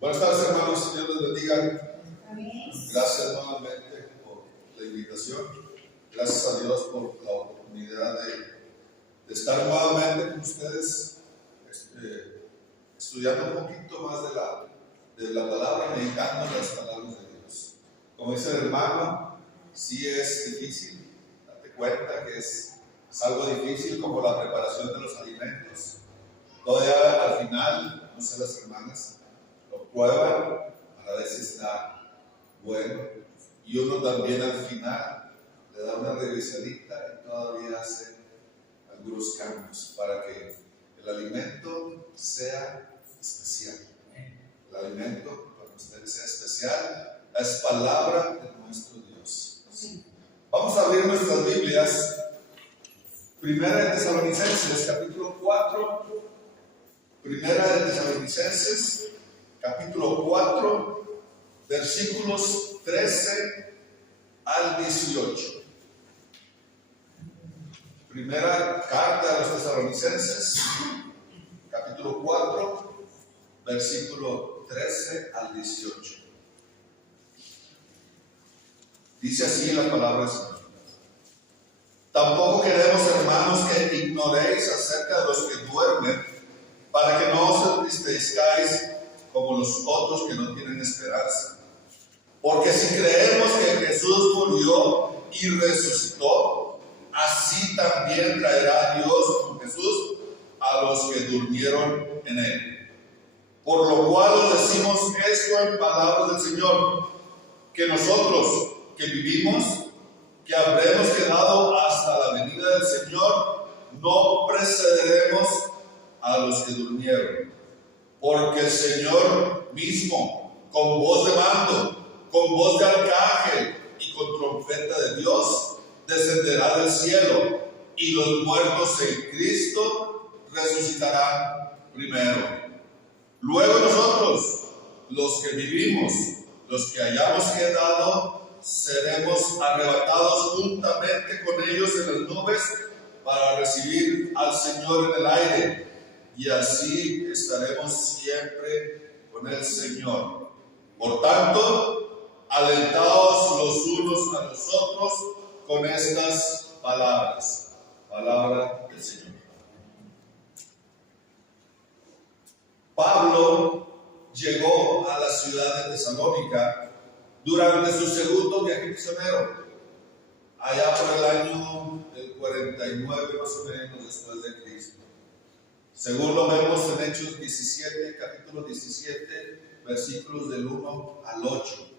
Buenas tardes, hermanos. Dios les bendiga. Amén. Gracias nuevamente por la invitación. Gracias a Dios por la oportunidad de estar nuevamente con ustedes, estudiando un poquito más de la palabra, meditando las palabras de Dios. Como dice el hermano, sí es difícil. Date cuenta que es algo difícil, como la preparación de los alimentos. Todavía al final, no sé, las hermanas lo prueban, a veces está bueno, y uno también al final le da una revisadita y todavía hace algunos cambios para que el alimento sea especial. El alimento para ustedes sea especial, es palabra de nuestro Dios. Vamos a abrir nuestras Biblias. Primera de Tesalonicenses, capítulo 4. Primera de Tesalonicenses, capítulo 4, versículos 13 al 18. Primera carta a los Tesalonicenses, capítulo 4, versículo 13 al 18. Dice así la palabra del Señor. Tampoco queremos, hermanos, que ignoréis acerca de los que duermen, para que no os entristezcáis como los otros que no tienen esperanza. Porque si creemos que Jesús murió y resucitó, así también traerá Dios con Jesús a los que durmieron en él. Por lo cual os decimos esto en palabras del Señor, que nosotros que vivimos, que habremos quedado hasta la venida del Señor, no precederemos a los que durmieron. Porque el Señor mismo, con voz de mando, con voz de arcángel y con trompeta de Dios, descenderá del cielo, y los muertos en Cristo resucitarán primero. Luego nosotros, los que vivimos, los que hayamos quedado, seremos arrebatados juntamente con ellos en las nubes para recibir al Señor en el aire, y así estaremos siempre con el Señor. Por tanto, alentaos los unos a los otros con estas palabras. Palabra del Señor. Pablo llegó a la ciudad de Tesalónica durante su segundo viaje misionero, allá por el año del 49 más o menos después de Cristo. Según lo vemos en Hechos 17, capítulo 17, versículos del 1 al 8.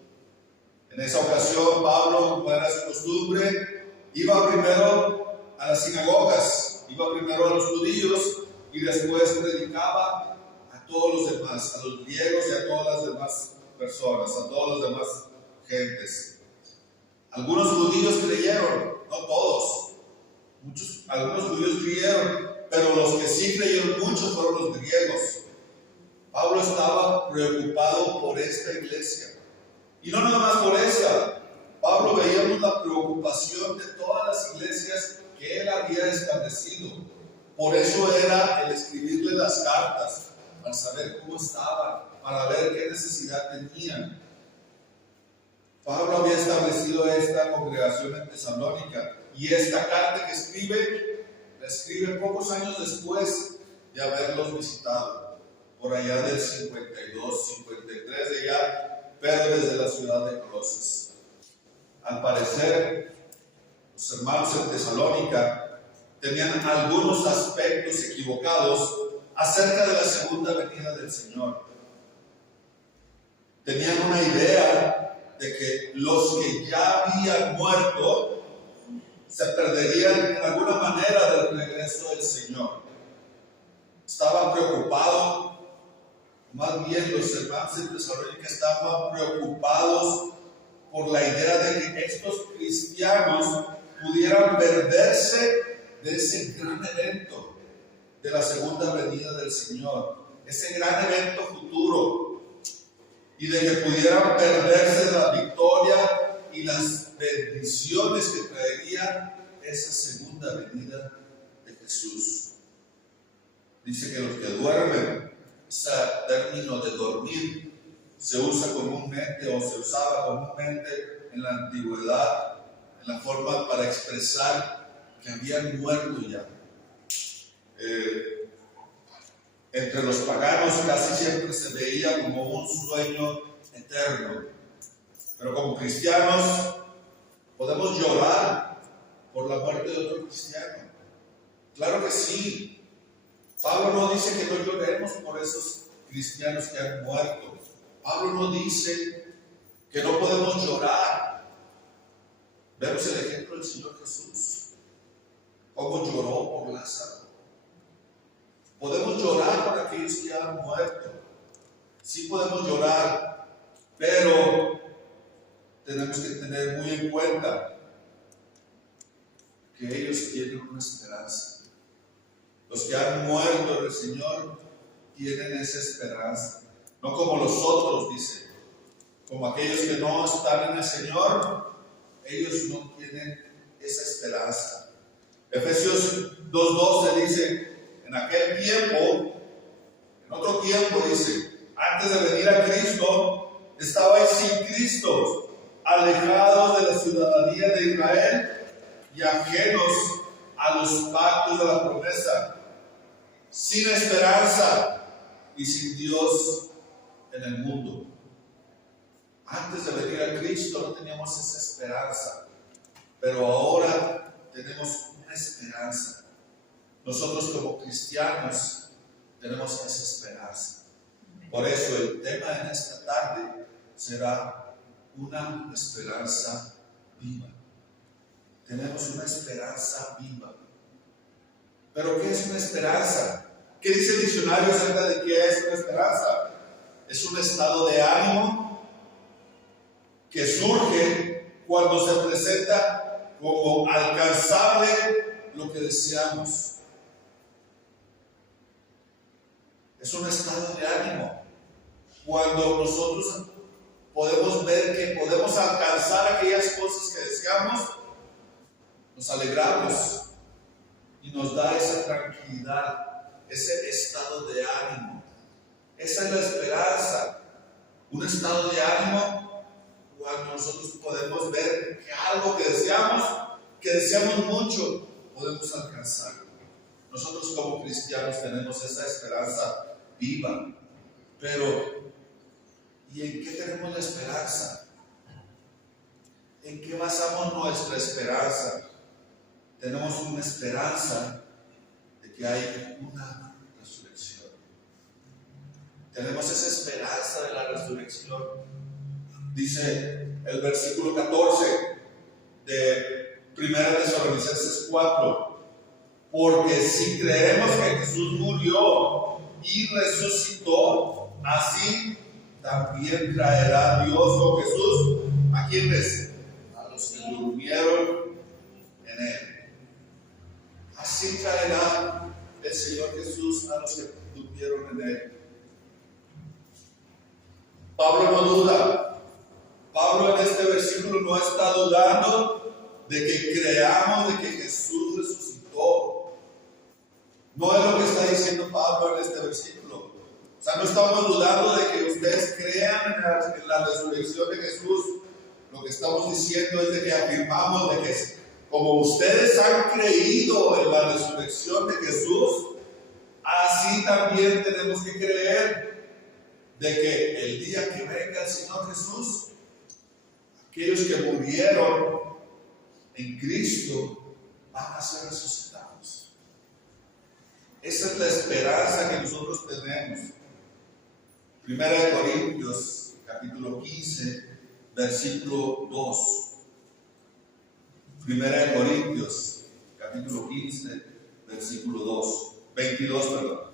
En esa ocasión, Pablo, como era su costumbre, iba primero a las sinagogas, iba primero a los judíos y después predicaba a todos los demás, a los griegos y a todas las demás personas, a todos los demás gentes. Algunos judíos creyeron, no todos, algunos judíos creyeron, pero los que sí creyeron mucho fueron los griegos. Pablo estaba preocupado por esta iglesia. Y no nada más por esta. Pablo veíamos la preocupación de todas las iglesias que él había establecido. Por eso era el escribirle las cartas, para saber cómo estaban, para ver qué necesidad tenían. Pablo había establecido esta congregación en Tesalónica, y esta carta que escribe, la escribe pocos años después de haberlos visitado, por allá del 52, 53 de allá, pero desde la ciudad de Colosas. Al parecer, los hermanos en Tesalónica tenían algunos aspectos equivocados acerca de la segunda venida del Señor. Tenían una idea de que los que ya habían muerto se perderían en alguna manera del regreso del Señor. Estaban preocupados, más bien los hermanos en Tesalónica estaban preocupados por la idea de que estos cristianos pudieran perderse de ese gran evento de la segunda venida del Señor, ese gran evento futuro, y de que pudieran perderse la victoria y las bendiciones que traería esa segunda venida de Jesús. Dice que los que duermen, ese término de dormir, se usa comúnmente o se usaba comúnmente en la antigüedad, en la forma para expresar que habían muerto ya. Entre los paganos casi siempre se veía como un sueño eterno, pero como cristianos podemos llorar por la muerte de otro cristiano. Claro que sí. Pablo no dice que no lloremos por esos cristianos que han muerto. Pablo no dice que no podemos llorar. Vemos el ejemplo del Señor Jesús, cómo lloró por Lázaro. Podemos llorar por aquellos que han muerto. Sí podemos llorar, pero tenemos que tener muy en cuenta que ellos tienen una esperanza. Los que han muerto en el Señor tienen esa esperanza. No como los otros, dice. Como aquellos que no están en el Señor, ellos no tienen esa esperanza. Efesios 2:12 dice, en aquel tiempo, en otro tiempo dice, antes de venir a Cristo, estabais sin Cristo, alejados de la ciudadanía de Israel y ajenos a los pactos de la promesa, sin esperanza y sin Dios en el mundo. Antes de venir a Cristo no teníamos esa esperanza, pero ahora tenemos una esperanza. Nosotros como cristianos tenemos esa esperanza. Por eso el tema en esta tarde será una esperanza viva. Tenemos una esperanza viva. ¿Pero qué es una esperanza? ¿Qué dice el diccionario acerca de qué es una esperanza? Es un estado de ánimo que surge cuando se presenta como alcanzable lo que deseamos. Es un estado de ánimo cuando nosotros podemos ver que podemos alcanzar aquellas cosas que deseamos, nos alegramos y nos da esa tranquilidad, ese estado de ánimo. Esa es la esperanza, un estado de ánimo cuando nosotros podemos ver que algo que deseamos mucho, podemos alcanzar. Nosotros como cristianos tenemos esa esperanza viva, pero ¿y en qué tenemos la esperanza? ¿En qué basamos nuestra esperanza? Tenemos una esperanza de que hay una resurrección. Tenemos esa esperanza de la resurrección. Dice el versículo 14 de 1 Tesalonicenses 4, porque si creemos que Jesús murió y resucitó, así también traerá Dios con Jesús ¿a quiénes? A los que durmieron en Él. Así traerá el Señor Jesús a los que durmieron en Él. Pablo no duda. Pablo en este versículo no está dudando de que creamos de que Jesús resucitó. No es lo que está diciendo Pablo en este versículo. O sea, no estamos dudando de que ustedes crean en la resurrección de Jesús. Lo que estamos diciendo es de que afirmamos de que como ustedes han creído en la resurrección de Jesús, así también tenemos que creer de que el día que venga el Señor Jesús, aquellos que murieron en Cristo van a ser resucitados. Esa es la esperanza que nosotros tenemos. Primera de Corintios, capítulo 15, versículo 2. Primera de Corintios, capítulo 15, versículo 2. 22, perdón.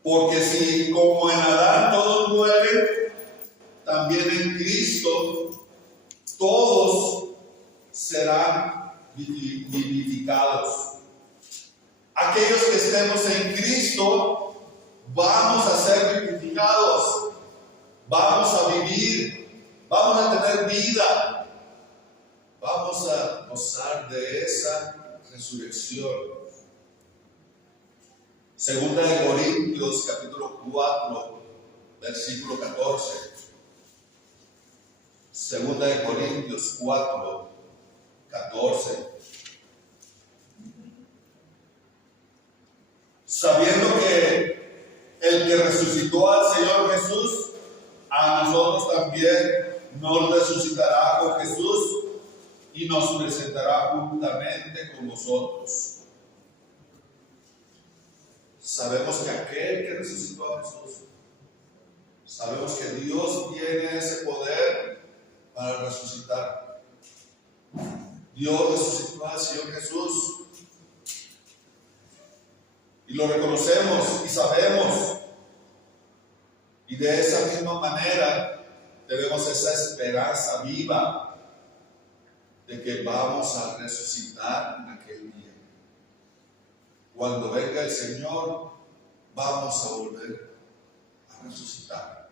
Porque si como en Adán todos mueren, también en Cristo todos serán vivificados. Aquellos que estemos en Cristo vamos a ser vivificados, vamos a vivir, vamos a tener vida, vamos a gozar de esa resurrección. Segunda de Corintios, capítulo 4, versículo 14. Segunda de Corintios 4, 14. Sabiendo que el que resucitó al Señor Jesús, a nosotros también nos resucitará con Jesús y nos presentará juntamente con vosotros. Sabemos que aquel que resucitó a Jesús, sabemos que Dios tiene ese poder para resucitar. Dios resucitó al Señor Jesús y lo reconocemos y sabemos, y de esa misma manera tenemos esa esperanza viva de que vamos a resucitar en aquel día. Cuando venga el Señor, vamos a volver a resucitar.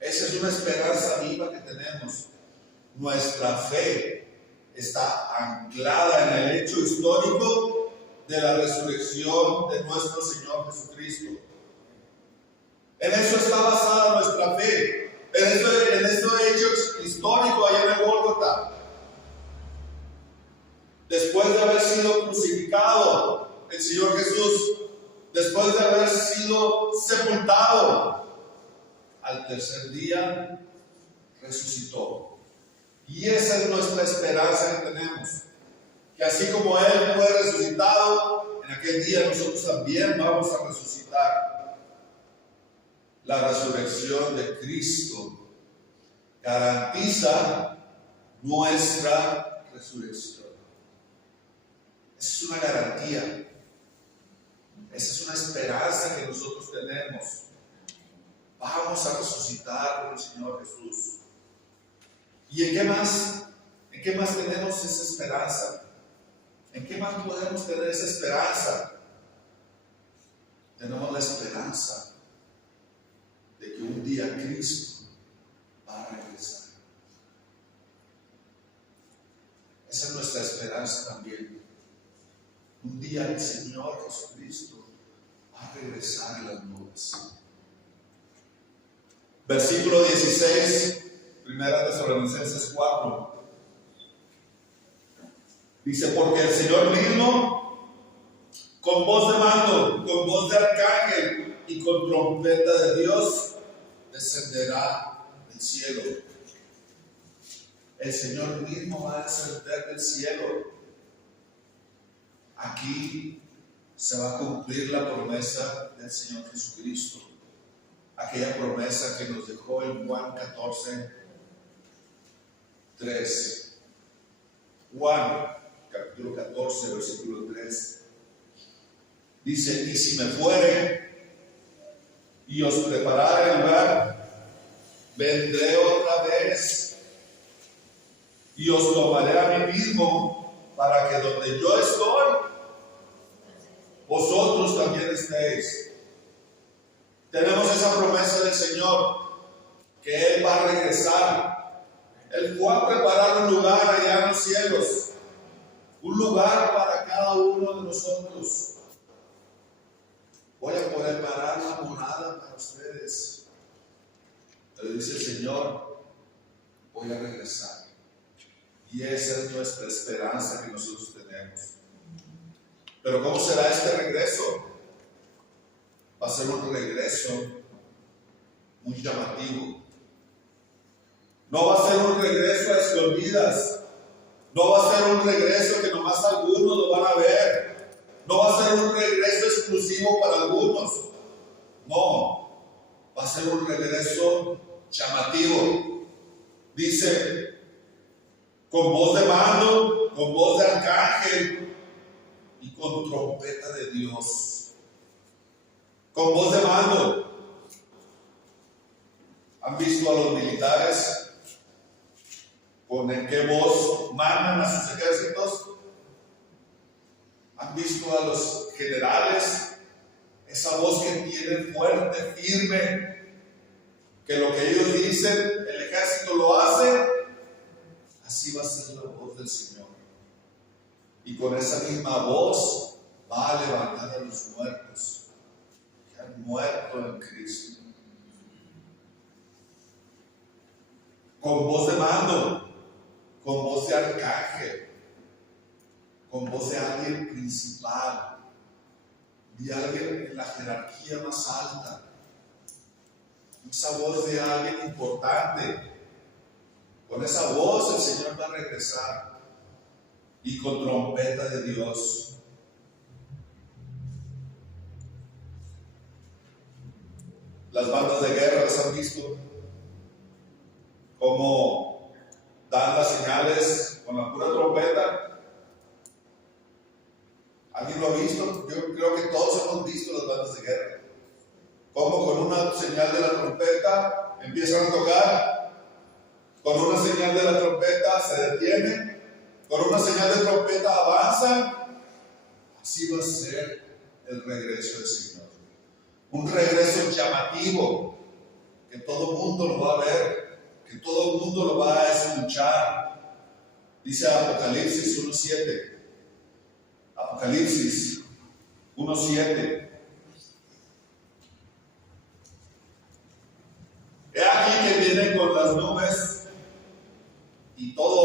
Esa es una esperanza viva que tenemos. Nuestra fe está anclada en el hecho histórico de la resurrección de nuestro Señor Jesucristo. En eso está basada nuestra fe, en este hecho histórico allá en el Gólgota. Después de haber sido crucificado, el Señor Jesús, después de haber sido sepultado, al tercer día resucitó. Y esa es nuestra esperanza que tenemos, que así como Él fue resucitado, en aquel día nosotros también vamos a resucitar. La resurrección de Cristo garantiza nuestra resurrección. Esa es una garantía. Esa es una esperanza que nosotros tenemos. Vamos a resucitar con el Señor Jesús. ¿Y en qué más? ¿En qué más tenemos esa esperanza? ¿En qué más podemos tener esa esperanza? Tenemos la esperanza de que un día Cristo va a regresar. Esa es nuestra esperanza también. Un día el Señor Jesucristo va a regresar en las nubes. Versículo 16, Primera Tesalonicenses 4. Dice, porque el Señor mismo, con voz de mando, con voz de arcángel y con trompeta de Dios, descenderá del cielo. El Señor mismo va a descender del cielo. Aquí se va a cumplir la promesa del Señor Jesucristo. Aquella promesa que nos dejó en Juan 14, 3. Juan, capítulo 14, versículo 3. Dice, y si me fuere y os preparare el lugar, vendré otra vez y os tomaré a mí mismo, para que donde yo estoy, vosotros también estéis. Tenemos esa promesa del Señor, que Él va a regresar. Él fue a preparar un lugar allá en los cielos, un lugar para cada uno de nosotros. Voy a preparar una morada para ustedes. Pero dice el Señor, voy a regresar. Y esa es nuestra esperanza que nosotros tenemos. Pero ¿cómo será este regreso? Va a ser un regreso muy llamativo. No va a ser un regreso a escondidas. No va a ser un regreso que nomás algunos lo van a ver. No va a ser un regreso exclusivo para algunos. No, va a ser un regreso llamativo. Dice, con voz de mando, con voz de arcángel y con trompeta de Dios. Con voz de mando. ¿Han visto a los militares con qué voz mandan a sus ejércitos? ¿Han visto a los generales? Esa voz que tienen fuerte, firme, que lo que ellos dicen, el ejército lo hace. Así va a ser la voz del Señor. Y con esa misma voz va a levantar a los muertos. muerto en Cristo. Con voz de mando, con voz de arcángel, con voz de alguien principal, de alguien en la jerarquía más alta, esa voz de alguien importante. Con esa voz el Señor va a regresar y con trompeta de Dios. Las bandas de guerra las han visto, cómo dan las señales con la pura trompeta. ¿Alguien lo ha visto? Yo creo que todos hemos visto las bandas de guerra. Cómo con una señal de la trompeta empiezan a tocar, con una señal de la trompeta se detienen, con una señal de trompeta avanzan. Así va a ser el regreso del Señor. Un regreso llamativo, que todo el mundo lo va a ver, que todo el mundo lo va a escuchar. Dice Apocalipsis 1:7. Apocalipsis 1:7. He aquí que viene con las nubes y todo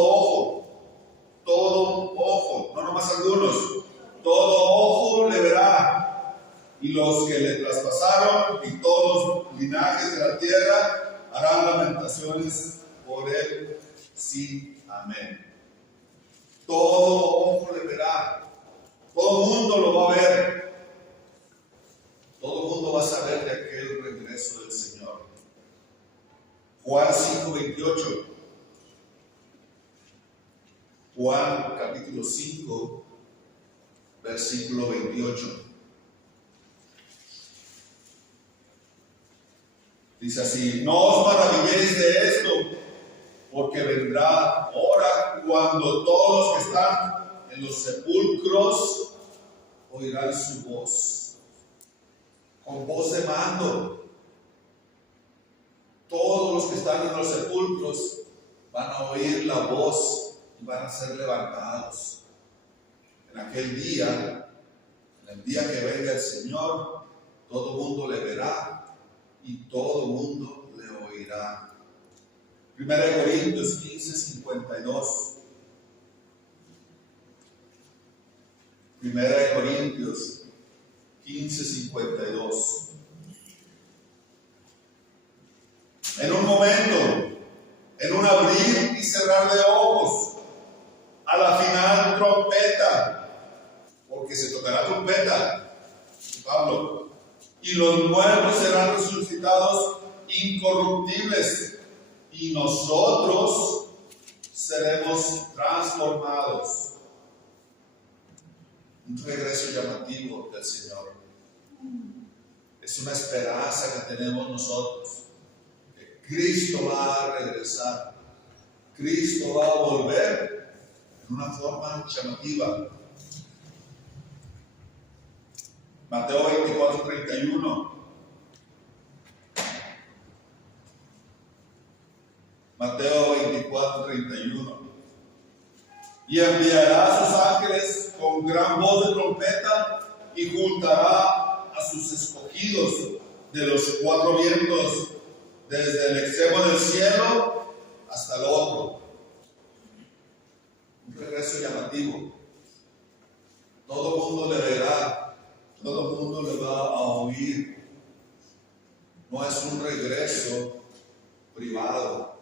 ojo, no nomás algunos, todo ojo le verá, y los que le traspasaron y todos los linajes de la tierra harán lamentaciones por él. Sí, amén. Todo ojo le verá, todo el mundo lo va a ver, todo el mundo va a saber de aquel regreso del Señor. Juan 5:28. Juan capítulo 5, versículo 28. Dice así: no os maravilléis de esto, porque vendrá hora cuando todos los que están en los sepulcros oirán su voz, con voz de mando. Todos los que están en los sepulcros van a oír la voz y van a ser levantados. En aquel día, en el día que venga el Señor, todo el mundo le verá y todo el mundo le oirá. 1 Corintios 15:52. 1 Corintios 15:52. En un momento, en un abrir y cerrar de ojos, a la final trompeta, porque se tocará trompeta, Pablo, y los muertos serán resucitados incorruptibles, y nosotros seremos transformados. Un regreso llamativo del Señor. Es una esperanza que tenemos nosotros. Cristo va a regresar, Cristo va a volver en una forma llamativa. Mateo 24:31. Mateo 24:31. Y enviará a sus ángeles con gran voz de trompeta y juntará a sus escogidos de los cuatro vientos, desde el extremo del cielo hasta el otro. Un regreso llamativo. Todo el mundo le verá, todo el mundo le va a oír. No es un regreso privado,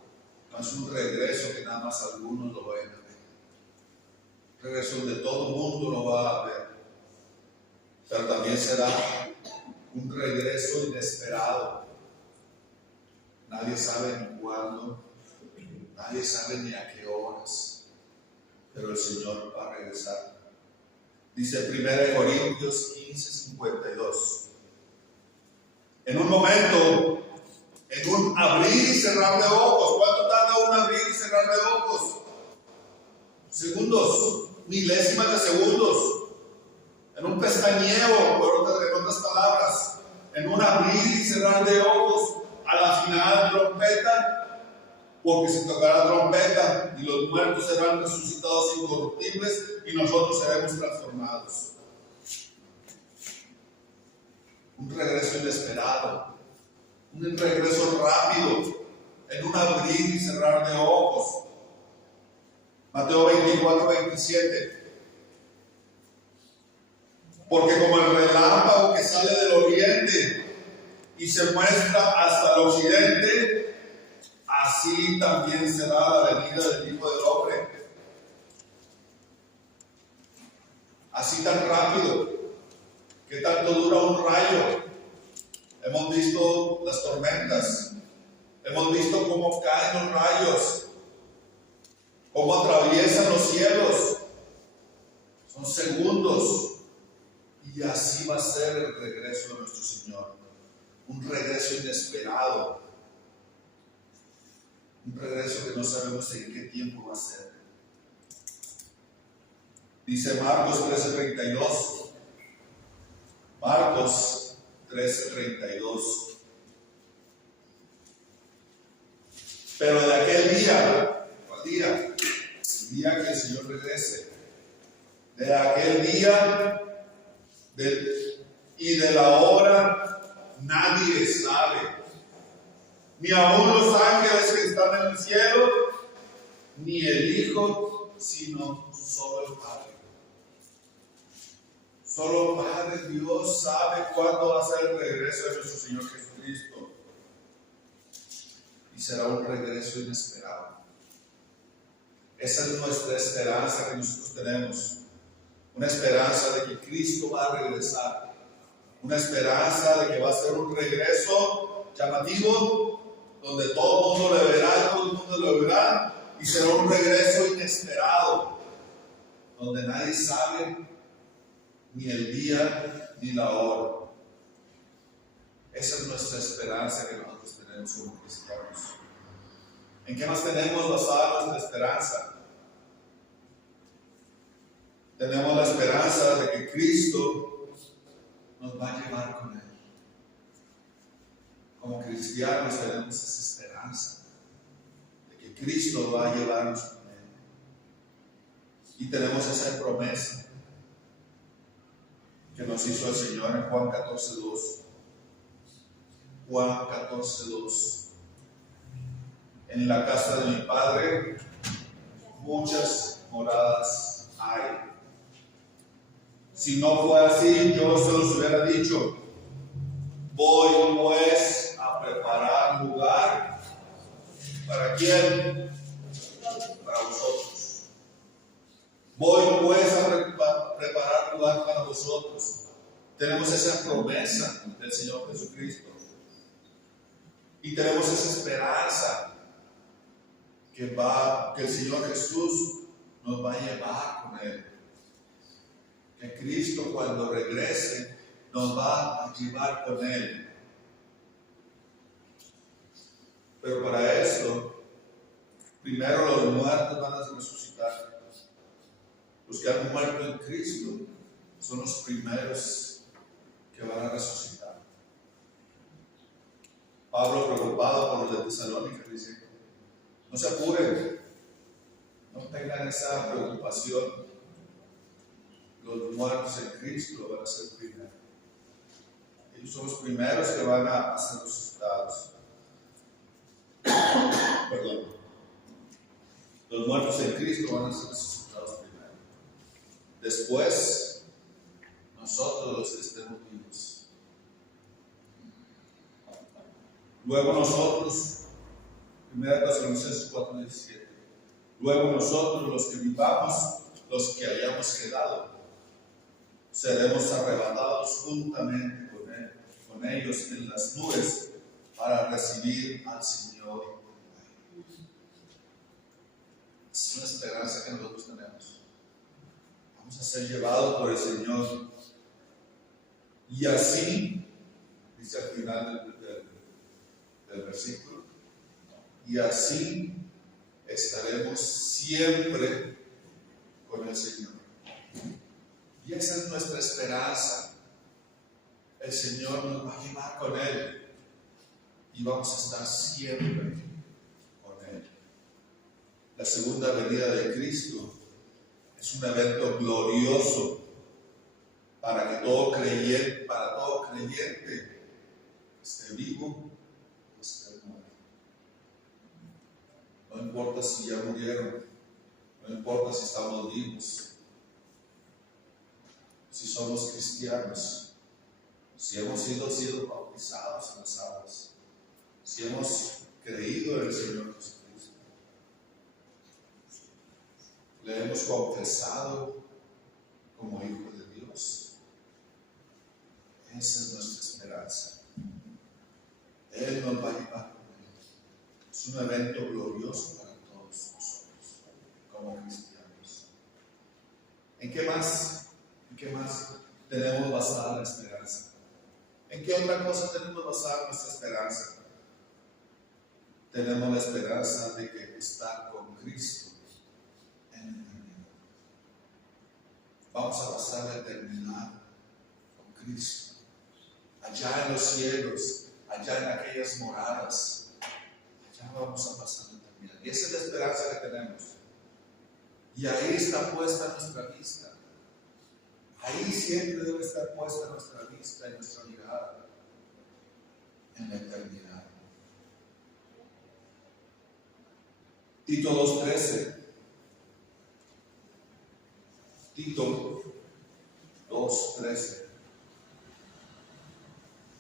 no es un regreso que nada más algunos lo vayan a ver. Un regreso donde todo el mundo lo va a ver. Pero también será un regreso inesperado. Nadie sabe ni cuándo, nadie sabe ni a qué horas, pero el Señor va a regresar. Dice 1 Corintios 15:52. En un momento, en un abrir y cerrar de ojos. ¿Cuánto tarda un abrir y cerrar de ojos? Segundos, milésimas de segundos. En un pestañeo, en otras palabras, en un abrir y cerrar de ojos. A la final trompeta, porque se tocará trompeta y los muertos serán resucitados incorruptibles y nosotros seremos transformados. un regreso inesperado, un regreso rápido, en un abrir y cerrar de ojos. Mateo 24:27. Porque como el relámpago que sale del oriente y se muestra hasta el occidente, así también será la venida del Hijo del Hombre. Así tan rápido, que tanto dura un rayo. Hemos visto las tormentas, hemos visto cómo caen los rayos, cómo atraviesan los cielos. Son segundos. Y así va a ser el regreso de nuestro Señor. Un regreso inesperado. Un regreso que no sabemos en qué tiempo va a ser. Dice Marcos 13:32. Marcos 13:32. Pero de aquel día, ¿cuál día? El día que el Señor regrese. De aquel día y de la hora nadie sabe, ni aun los ángeles que están en el cielo, ni el Hijo, sino solo el Padre. Solo el Padre Dios sabe cuándo va a ser el regreso de nuestro Señor Jesucristo. Y será un regreso inesperado. Esa es nuestra esperanza que nosotros tenemos. Una esperanza de que Cristo va a regresar. Una esperanza de que va a ser un regreso llamativo, donde todo el mundo le verá, todo el mundo lo verá, y será un regreso inesperado, donde nadie sabe ni el día ni la hora. Esa es nuestra esperanza que nosotros tenemos como cristianos. ¿En qué más tenemos basada nuestra esperanza? Tenemos la esperanza de que Cristo nos va a llevar con Él. Como cristianos tenemos esa esperanza de que Cristo va a llevarnos con Él. Y tenemos esa promesa que nos hizo el Señor en Juan 14:2. Juan 14:2. En la casa de mi Padre muchas moradas hay. Si no fue así, yo se los hubiera dicho. Voy pues a preparar lugar. ¿Para quién? Para vosotros. Voy pues a preparar lugar para vosotros. Tenemos esa promesa del Señor Jesucristo. Y tenemos esa esperanza que el Señor Jesús nos va a llevar con Él. Que Cristo cuando regrese nos va a llevar con Él. Pero para esto, primero los muertos van a resucitar. Los que han muerto en Cristo son los primeros que van a resucitar. Pablo, preocupado por los de Tesalónica, dice: no se apuren, no tengan esa preocupación. Los muertos en Cristo van a ser primeros. Ellos son los primeros que van a ser resucitados. Perdón. Los muertos en Cristo van a ser resucitados primero. Después, nosotros los que estemos vivos. Luego nosotros, 1 Tesalonicenses 4:17. Luego nosotros, los que vivamos, los que hayamos quedado, seremos arrebatados juntamente con ellos en las nubes para recibir al Señor. Es una esperanza que nosotros tenemos. Vamos a ser llevados por el Señor. Y así, dice al final del versículo, y así estaremos siempre con el Señor. Y esa es nuestra esperanza. El Señor nos va a llevar con Él y vamos a estar siempre con Él. La segunda venida de Cristo es un evento glorioso para todo creyente si ya murieron, no importa si estamos vivos, si somos cristianos, si hemos sido bautizados en las aguas, si hemos creído en el Señor Jesucristo, le hemos confesado como hijo de Dios. Esa es nuestra esperanza. Él nos va a llevar con Él. Es un evento glorioso para todos nosotros como cristianos. ¿En qué más tenemos basada la esperanza? ¿En qué otra cosa tenemos basada nuestra esperanza? Tenemos la esperanza de que estar con Cristo en la eternidad. Vamos a pasar la eternidad con Cristo, allá en los cielos, allá en aquellas moradas. Allá vamos a pasar la eternidad. Y esa es la esperanza que tenemos. Y ahí está puesta nuestra vista. Ahí siempre debe estar puesta nuestra vista y nuestra mirada, en la eternidad. Tito 2:13. Tito 2:13.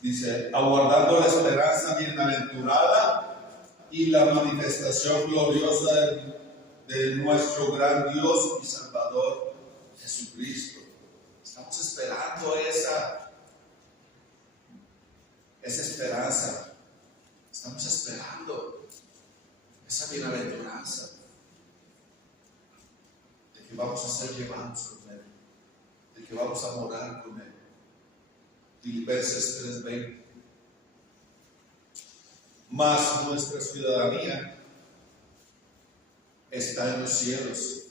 Dice: aguardando la esperanza bienaventurada y la manifestación gloriosa de nuestro gran Dios y Salvador Jesucristo. Estamos esperando esa esperanza. Estamos esperando esa bienaventuranza de que vamos a ser llevados con Él, de que vamos a morar con Él. Filipenses 3:20. Mas nuestra ciudadanía está en los cielos,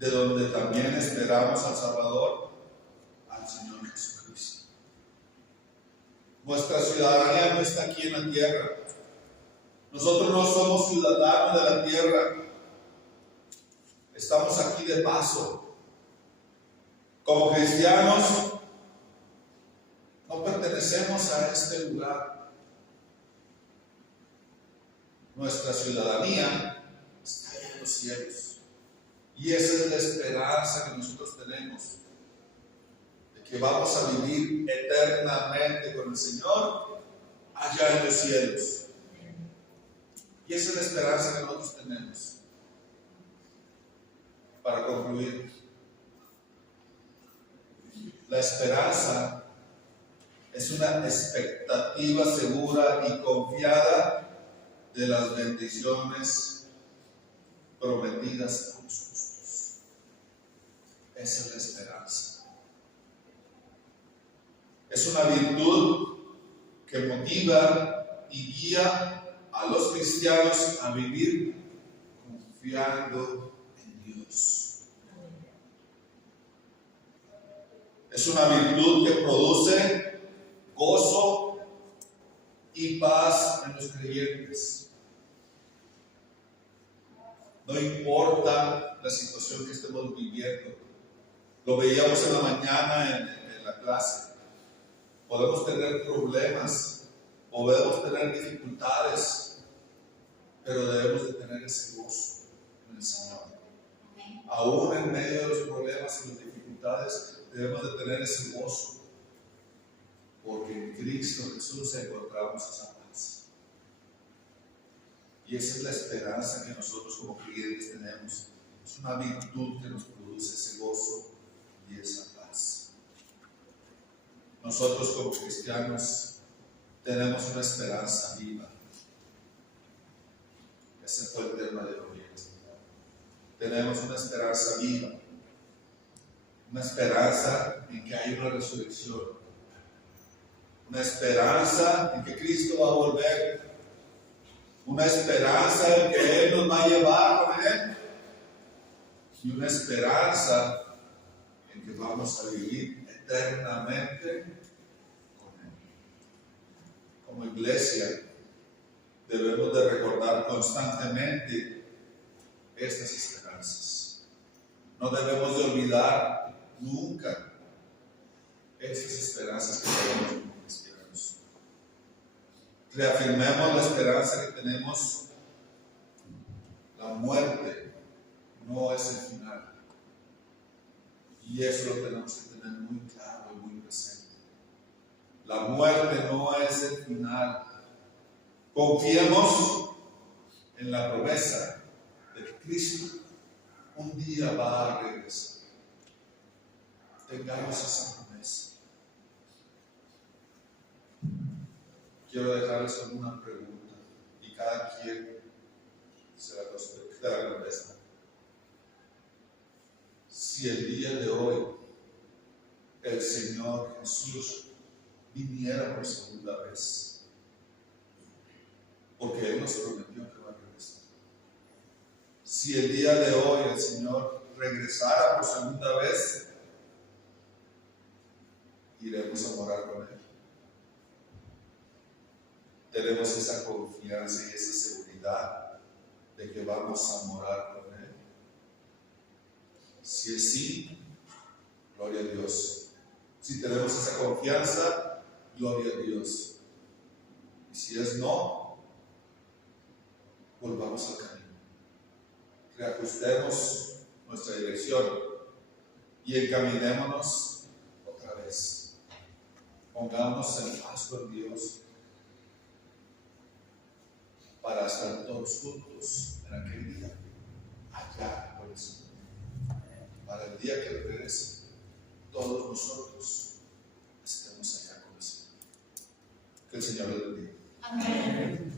de donde también esperamos al Salvador, al Señor Jesucristo. Nuestra ciudadanía no está aquí en la tierra. Nosotros no somos ciudadanos de la tierra. Estamos aquí de paso. Como cristianos, no pertenecemos a este lugar. Nuestra ciudadanía está allá en los cielos. Y esa es la esperanza que nosotros tenemos, de que vamos a vivir eternamente con el Señor allá en los cielos. Y esa es la esperanza que nosotros tenemos. Para concluir, la esperanza es una expectativa segura y confiada de las bendiciones prometidas a los justos. Esa es la esperanza. Es una virtud que motiva y guía a los cristianos a vivir confiando en Dios. Es una virtud que produce gozo y paz en los creyentes. No importa la situación que estemos viviendo. Lo veíamos en la mañana en la clase. Podemos tener problemas, podemos tener dificultades, pero debemos de tener ese gozo en el Señor. Aún en medio de los problemas y las dificultades, debemos de tener ese gozo, porque en Cristo Jesús encontramos esa paz. Y esa es la esperanza que nosotros como creyentes tenemos. Es una virtud que nos produce ese gozo y esa paz. Nosotros como cristianos tenemos una esperanza viva. Ese fue el tema de hoy. Tenemos una esperanza viva, una esperanza en que hay una resurrección, una esperanza en que Cristo va a volver, una esperanza en que Él nos va a llevar con Él, y una esperanza en que vamos a vivir eternamente con Él. Como iglesia debemos de recordar constantemente estas esperanzas. No debemos de olvidar nunca estas esperanzas que tenemos como cristianos. Reafirmemos la esperanza que tenemos, La muerte no es el final. Y eso lo tenemos que tener muy claro y muy presente. La muerte no es el final. Confiemos en la promesa de que Cristo un día va a regresar. Tengamos esa promesa. Quiero dejarles con una pregunta y cada quien se la contesta. Si el día de hoy el Señor Jesús viniera por segunda vez, porque Él nos prometió que va a regresar. Si el día de hoy el Señor regresara por segunda vez, iremos a morar con Él. Tenemos esa confianza y esa seguridad de que vamos a morar con Él. Si es sí, gloria a Dios. Si tenemos esa confianza, gloria a Dios. Y si es no, volvamos al camino. Reajustemos nuestra dirección y encaminémonos otra vez. Pongámonos en paz con Dios para estar todos juntos en aquel día, allá con el Señor. Para el día que regrese, todos nosotros estemos allá con el Señor. Que el Señor les bendiga. Amén.